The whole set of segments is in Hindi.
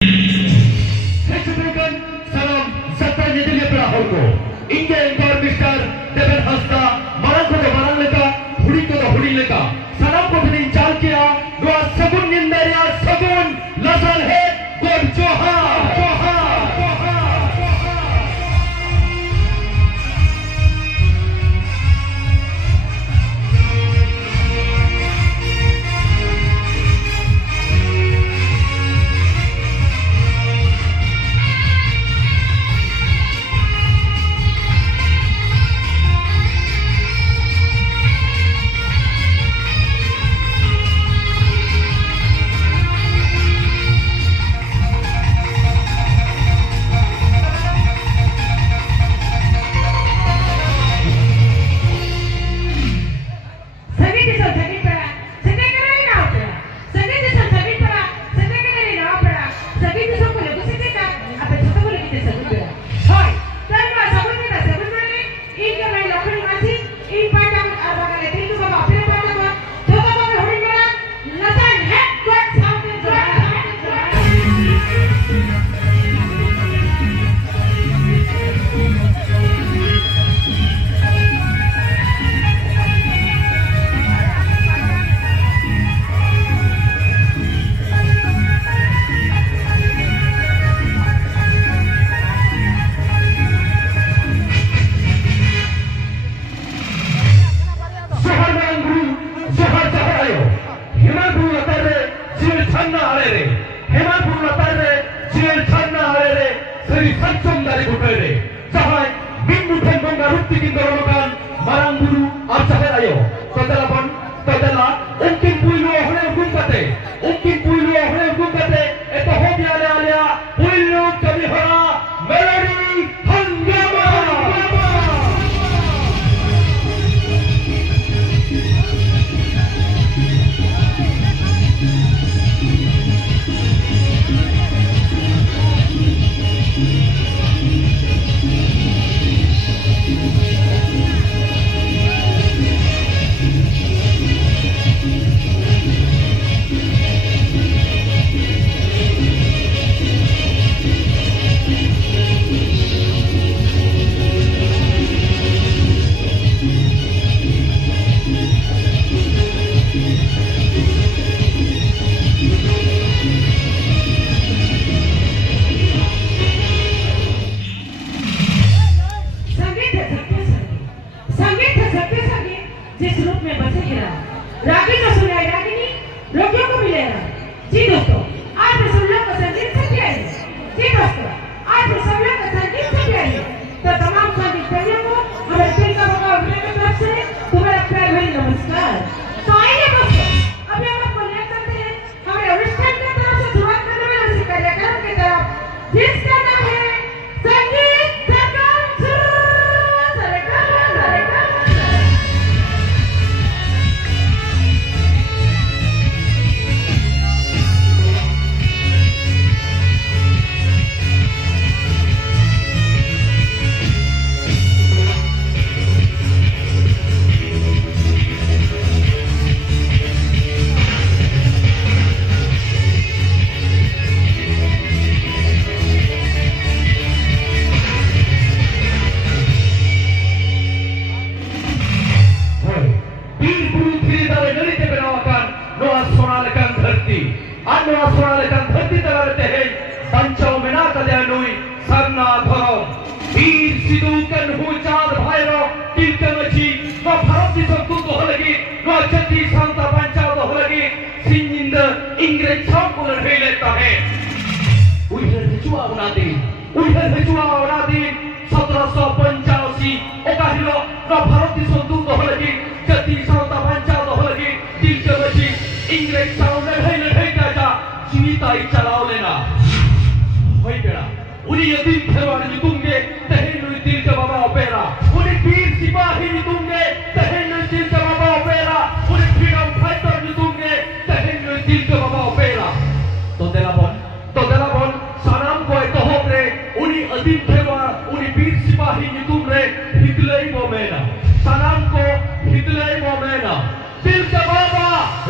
Hexagon salam serta nyedia pelahorko. Inge engkor Mr. Deven Hasta marang ko marang leka, hudi ko hudi leka. Salam ko din chal kiya, dua sabun nindaria sabun lazal hai god johar.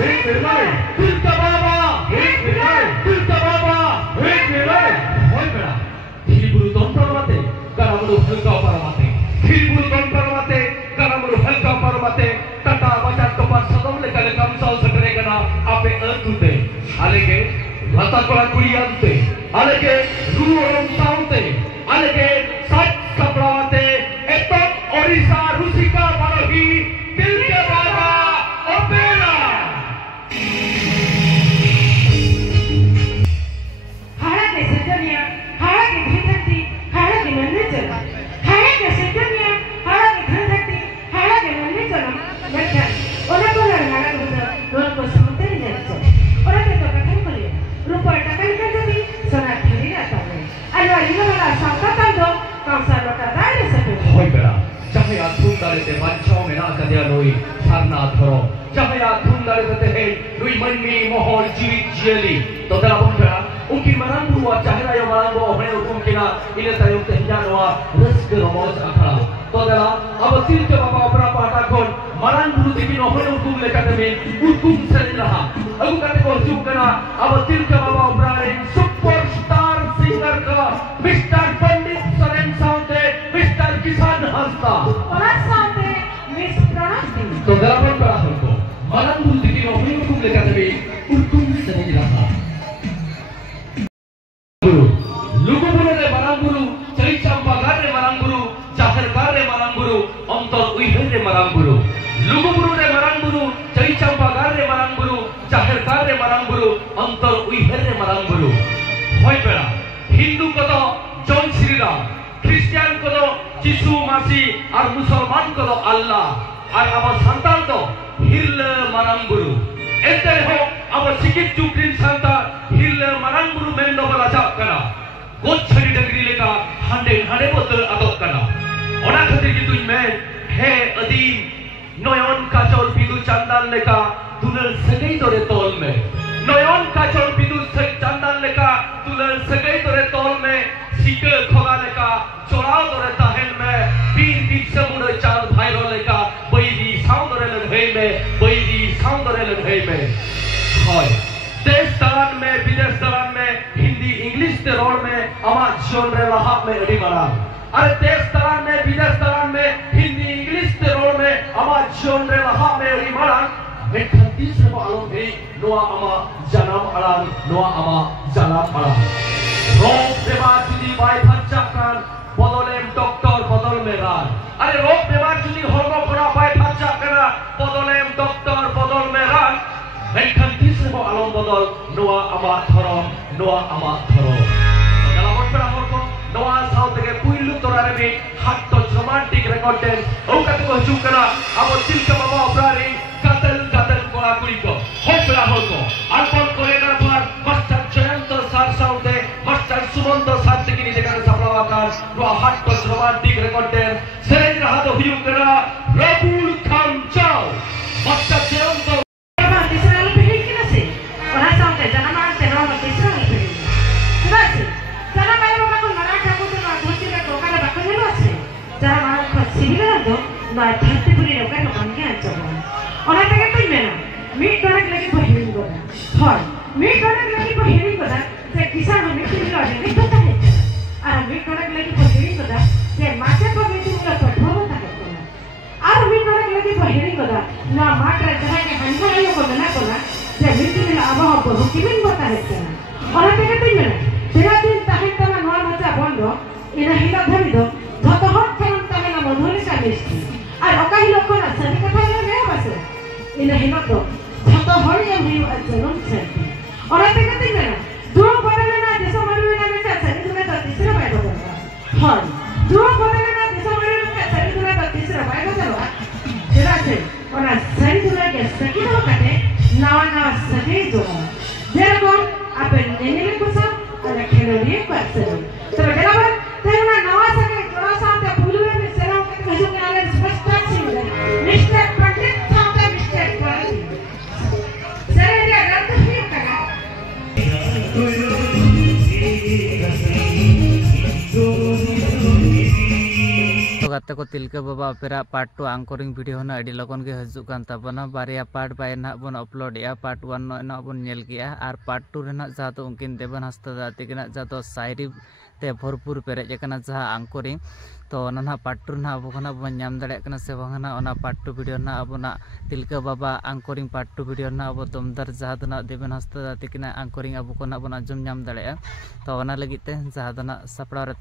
Hit me right, hit the baba, hit me right, hit the baba, hit me right. kata kora kuriante alege ruorong saute alege sat kaprawate etok orisa rusika parohi dilke baba opera hara ke sedania hara ke dhirati hara ke manjana hara ke sedania hara ke dhirati hara ke manjana baca ona ko hara ko don ko samte jaচ্ছে ora ke to katha kole rupa takal ka jadi sana thari rata hai alwa inala samta tando kausa lota dai se hoi bera jahaya thundare te manchao mena kadia noi sarna thoro jahaya thundare te he lui manni mohol jivit jeli to dara bera ungki marangbu wa jahara yo marangbu ohne ukum kina ine tayum te hinanoa risk romos akhala to dara abatil ke baba opera pata kon marangbu dikin ohne ukum lekate me ukum sari raha agu kate ko sukana abatil ke baba opera re superstar singer ka Mr. Pandit Soren Saunte Mr. Kisan Hasta ora saunte miss pranasti to dara bera ko marangbu dikin ohne ukum lekate me ukum sari raha Luguburu re maranguru, cari campagar re maranguru, jahergar re maranguru, ontor uiher re maranguru. Luguburu re maranguru, cari campagar re maranguru, jahergar re maranguru, ontor uiher re maranguru. Hoi pera, Hindu kodo John Sri Ram, Christian kodo Jisu Masi, ar Musalman kodo Allah, ar abar santal do Hirle maranguru. Ente ho abar sikit jukrin santal Hirle maranguru mendo bala jak kana. गोच्छरी डगरी लेका हंडे हंडे बोतल अदोक करना ओना खातिर कि तुम मैं है अदीम नयन काचल पिदु चंदन लेका तुलल सगई तोरे तोल में नयन काचल पिदु चंदन लेका तुलल सगई तोरे तोल में सिके खोगा लेका चोराव तोरे ताहन में बीर बीर समुद्र चाल भाईरो लेका बैदी साउंडरे लगे में बैदी साउंडरे लगे में हाय देश तलान में विदेश तलान में हिंदी इंग्लिश ते रोड में अमा जीवन रे लाहा में अड़ी मरा अरे देश तलान में विदेश तलान में हिंदी इंग्लिश ते रोड में अमा जीवन रे लाहा में अड़ी मरा मैं खंतीस रे आलों भी नोआ अमा जनाम अलान नोआ अमा जनाम अलान रोग बीमार जुदी बाई भच्चा कान बदलेम डॉक्टर बदल में रान अरे रोग बीमार जुदी होगा पूरा बाई भच्चा करा बदलेम डॉक्टर बदल में रान Menkan tismo alom bodol noa ama thorom noa ama thoro. Galabot pera horko noa sao tege puilu torare me hatto romantic record dance. O kate ko chukana abo tilka baba oprari katel kora kuriko. Hot pera horko alpon korena par master Jayanto sar saute master Sumanto sar tekini dekane saplawakan noa hatto romantic record dance. Sereng rahato hiukana Rabul Kham Chao master Jayanto Nah, hati puri dah kan orang kaya coba. Orang tak kata mana, meet orang lagi berhiring koda. Hor, meet orang lagi berhiring koda. Saya kisah meet ini orang ni kata hecha. Ara meet orang lagi berhiring koda. Saya macam apa meet ini orang pertama tak kata. Ara meet orang lagi berhiring koda. Nah, matra jahat yang hanya orang koda nak koda. Saya meet ini abah apa hukimin kata hecha. Orang tak kata mana, teratin tahan tangan orang macam bondo. Ina hilang hari do. Jatuh hot kanan tangan nama dulu kamisti. আর ওকাই লক্ষ্য না সাথে কথা বলে নেওয়া আছে ইনা হিমত যত হরি আমি আজলম সাথে ওরা থেকে দিন না দুটো বদলে না দেশ মারবে না মেটা সাথে দুটো তো তিসরা বাইরে বলবা হয় দুটো বদলে না দেশ মারবে না সাথে দুটো তো তিসরা বাইরে বলবা যেটা আছে ওরা সাথে দুটো কে সাথে দাও কাটে নাওয়া নাওয়া সাথে জোড়া যেরকম আপনি নেনে কোসা আর খেলো দিয়ে করছে তো বরাবর তাই না নাওয়া সাথে জোড়া সাথে ভুলবে না সেরকম কিছু না আগে স্পষ্ট Mr. Pandit Saunte Mr. Pandit. Saya dia rata hidup kan? गाते को तिलका बाबा अपेरा पार्ट 2 एंकरिंग वीडियो ना अडी लगन के हजु कान ताबना बारिया पार्ट बाय ना बन अपलोड या पार्ट 1 ना बन नेल किया और पार्ट 2 रेना जहाँ तो उनकिन देवन हस्ता जाति के ना जहाँ तो शायरी ते भरपूर पेरे जकना जहाँ एंकरिंग तो ना पार्ट 2 ना अब खाना बन नाम दड़े कना से बंगना ओना पार्ट 2 वीडियो ना अब ना तिलका बाबा एंकरिंग पार्ट 2 वीडियो ना अब दमदार जहाँ तो ना देवन हस्ता जाति के ना एंकरिंग अब को ना बन आजम नाम दड़े तो ओना लगित ते जहाँ तो ना सपड़ा रे